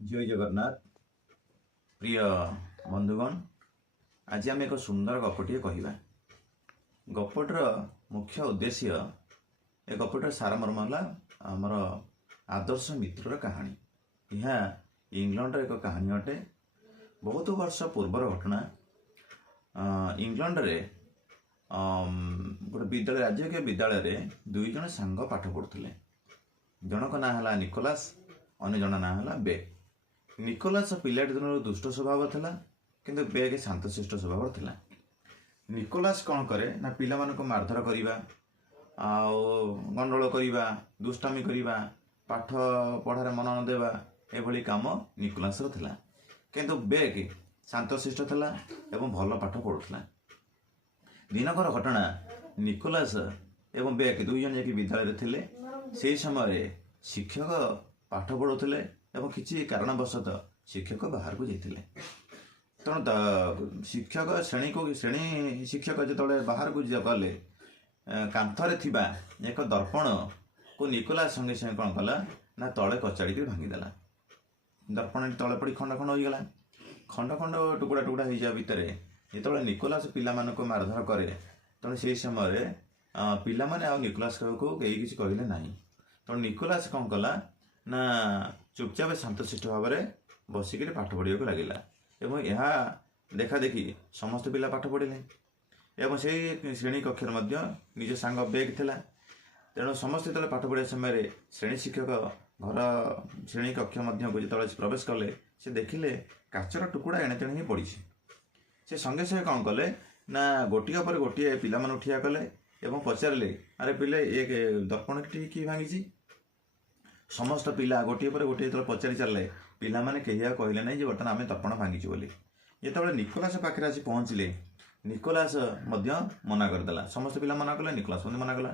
जय जगन्नाथ प्रिय बंधुगण आज आम एक सुंदर गपटे कहवा। गपटर मुख्य उद्देश्य ए गपटर सारमर्म है आमर आदर्श मित्रर कहानी। यह इंग्लैंड एक कहानी अटे। बहुत वर्ष पूर्वर घटना। इंग्लैंड रे गोटे विद्यालय राज्य विद्यालय दुई जन सांग पाठ पढ़ुले। जनक ना है निकोलास, अन्य जन ना है बे। निकोलास पिलाटी दिन दुष्ट स्वभाव था किंतु बेग शांतशिष्ट स्वभाव था। निकोलास कौन करे ना पिला मानक मारधर करवा गंडोल करवा दुष्टामी करवा पाठ पढ़ार मन न देवा एभली काम निकोलास था। किंतु बेग शांतशिष्ट था एवं भल पाठ पढ़ुला। दिनकर घटना निकोलास एवं बेग दुई जन जाकि विद्यालय थे। से समय शिक्षक पाठ पढ़ुले एवं किसी कारणवशतः शिक्षक बाहर को जाते। तेणु शिक्षक श्रेणी शिक्षक जो बाहर को गले कांथरे थिबा एक दर्पण को निकोलास संगे संगे कौन कला ना तले कचाड़ी भांगीदेला। दर्पण तले पड़ी खंड खंड होगला। खंड खंड टुकड़ा टुकड़ा हो जा भितर जो निकोलास पिला मानक मारधर करे तेणु से समय पिला माने आ निकोलास को कहीं किसी कहले ना। तेणु निकोलास कौन कला ना चुपचाप शांतशिष्ट भाव में बसिक पाठ पढ़ा लगे। यह देखा देखी समस्त पिला पाठ पढ़िले एवं से श्रेणी कक्ष निज सांग बेग थिला। तेणु समस्त जो पाठ पढ़ा समय श्रेणी शिक्षक घर श्रेणी कक्ष को जो प्रवेश कले से देखिले काचर टुकड़ा एणे तेणे ही पड़ी। से संगे संगे कौन कले ना गोटे पर गोटे पिला मान ठिया कले एवं पचारे अरे पिले एक दर्पण कि भांगी। समस्त पिला गोटे पर गोटे जो पचारि चलले पिला माने कहिया कहले नहीं जो बर्तमान आम दर्पण भांगी बोली। जो निकोलास पाखे आसी पहुँचले निकोलास मना करदेला। समस्त पिला मना कले निकोलास मना कला।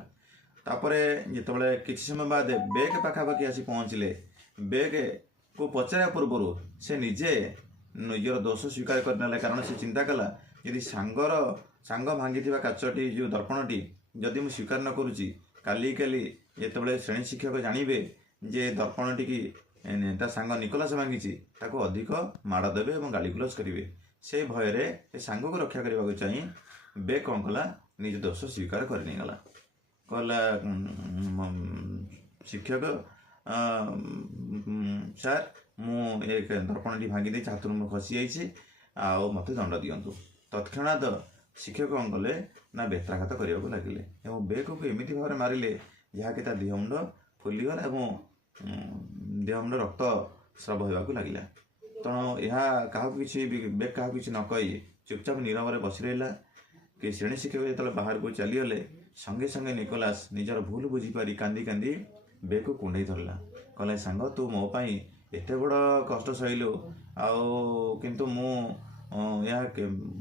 तापर जो किसी समय बाद बेग पाखापाखि आसी पहुँचले बेग को पचारा पूर्वर से निजे निजर दोष स्वीकार करने। कारण से चिंता कला यदि सांग भांगी काचटी जो दर्पणटी जदि मुझे स्वीकार न करुच्ची काली काली जो श्रेणी शिक्षक जानवे जे दर्पण टी सांग निकोलास भांगी अधिक माड़ देवे और गाड़ीगुलज करेंगे। से भय सांग को रक्षा करने को चाहिए बे कौन कला निज दोष स्वीकार कर नहीं गला। कहला शिक्षक सार मु एक दर्पण टी भांगी दे हाथ में खसी जाइए मत दंड दिंतु। तत्क्षणात शिक्षक कौन कले ना बेत्राघात करने को लगिले और बेग को एमती भाव में मारे जहाँकि देह मुंड फुलीगला और देह रक्त स्राव होगा लगे। तेणु यह क्या बेग क्या न कही चुपचाप नीरव में बस रहा कि श्रेणी शिक्षक जो बाहर को चलीगले संगे संगे निकोलास निजर भूल बुझीपारी कांदी कांदी बेग को कुंडे धरला। कहला सांग तू मो पाई एते बड़ कष्ट सहिलु किंतु मु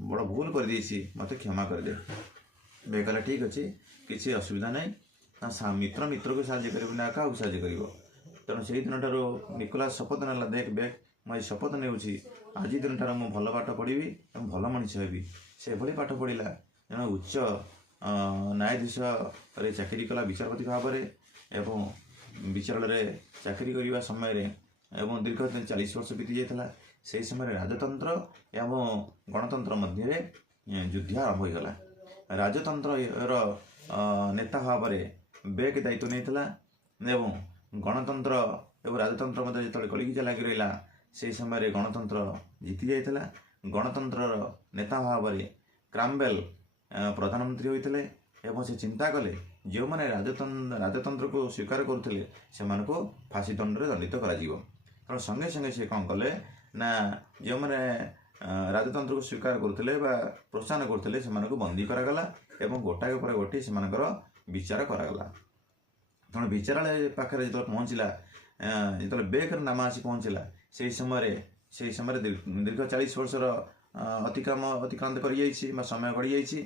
बड़ भूल कर देसी मत क्षमा कर दे। बेग कहला ठीक अच्छे किसी असुविधा नहीं ना मित्र मित्र को साहाଯ୍य कर ना क्या साहाଯ୍य कर। तेणु से दिन ठार निकोलास शपथ ना देख बेग मुझे शपथ नेउछि आज दिन ठार मु भल पाठ पढ़ी और भल मनीष हेबी। से भली पाठ पढ़ला जन उच्च न्यायाधीश चाकरी कला विचारपति भाव में विचारालय चाकरी करने समय एवं दीर्घ 40 वर्ष बीती जाता। से समय राजतंत्र एवं गणतंत्र मध्य युद्ध आरंभ होगला। राजतंत्र नेता भाव में बेग दायित्व नहीं एवं गणतंत्र एवं राजतंत्र मध्य जो कलिगिजा लगी रहा से समय गणतंत्र जीति जाता। गणतंत्र नेता भाव में क्रामवेल प्रधानमंत्री होते एवं से चिंता कले जो मैंने राजतंत्र को स्वीकार करुले से फांसी दंड दंडित कर। संगे संगे से कौन कले ना जो मैंने राजतंत्र को स्वीकार करुले प्रोत्साहन करुले से बंदी करागला एवं गोटाक पर गोटे से विचार करागला। तेणु विचारालय पाखे जो पहुँचला जो बेग नाम आसी पहुँचला से समय दीर्घ 40 वर्षर अतिक्रांत कर समय गड़ी जाइए।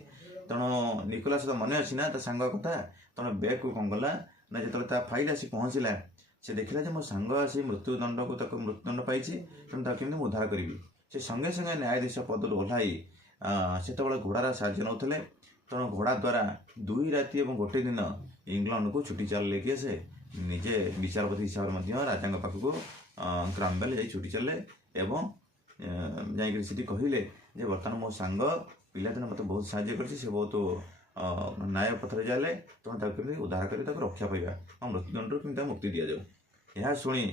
तेणु निकोलास तो मन अच्छी ना सांग कथा। तेणु बेग को कौन कला ना जो फाइल आसी पहुँचला से देखला जो मो सांग आसी मृत्युदंड को मृत्युदंड पाई तेणु केमी उद्धार करी। से संगे संगे न्यायाधीश पद ओह्लाई से घोड़ार साहाଯ୍य नौले। तेणु घोड़ा द्वारा 2 राति और गोटे दिन इंग्लैंड को छुट्टी चल लेके से निजे विचारपति हिसाब से राजा पाखक ଗ୍ରାମ୍ବେଲ୍ ଯାଇ ଛୁଟି ଚାଲିଲେ ଏବଂ ଯାଇକରି ସେଠି କହିଲେ ଯେ ବର୍ତ୍ତମାନ ମୋ ସାଙ୍ଗ ପିଲାଦିନ ମୋତେ ବହୁତ ସାହାଯ୍ୟ କରିଛି, ସେ ବହୁତ ନ୍ୟାୟ ପଥରେ ଚାଲେ, ତେଣୁ ତାକୁ କେମିତି ଉଦ୍ଧାର କରି ତାକୁ ରକ୍ଷା ପାଇବା ଆଉ ମୃତ୍ୟୁଦଣ୍ଡରୁ କେମିତି ତାକୁ ମୁକ୍ତି ଦିଆଯାଉ। ଏହା ଶୁଣି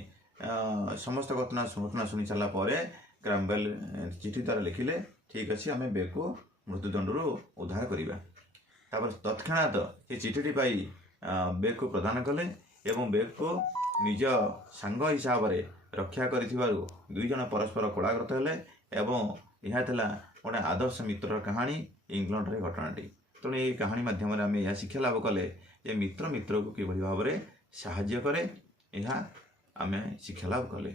ସମସ୍ତ ଘଟଣା ଶୁଣି ସାରିଲା ପରେ ଗ୍ରାମ୍ବେଲ୍ ଚିଠି ଦ୍ୱାରା ଲେଖିଲେ ଠିକ୍ ଅଛି ଆମେ ବେକୁ ମୃତ୍ୟୁଦଣ୍ଡରୁ ଉଦ୍ଧାର କରିବା। ତାପରେ ତତ୍କ୍ଷଣାତ୍ ସେ ଚିଠିଟି ପାଇ ବେକୁ ପ୍ରଦାନ କଲେ ଏବଂ ବେକୁ ନିଜ ସାଙ୍ଗ ହିସାବରେ ରକ୍ଷା କରିଥିବାରୁ ଦୁଇ ଜଣ ପରସ୍ପର କୋଳାଗ୍ରତ ହେଲେ ଏବଂ ଏହା ଥିଲା ଗୋଟେ ଆଦର୍ଶ ମିତ୍ରର କାହାଣୀ ଇଂଲଣ୍ଡରେ ଘଟଣାଟି। ତେଣୁ ଏହି କାହାଣୀ ମାଧ୍ୟମରେ ଆମେ ଏହା ଶିକ୍ଷା ଲାଭ କଲେ ଯେ ମିତ୍ର ମିତ୍ରକୁ କିଭଳି ଭାବରେ ସାହାଯ୍ୟ କରେ, ଏହା ଆମେ ଶିକ୍ଷା ଲାଭ କଲେ।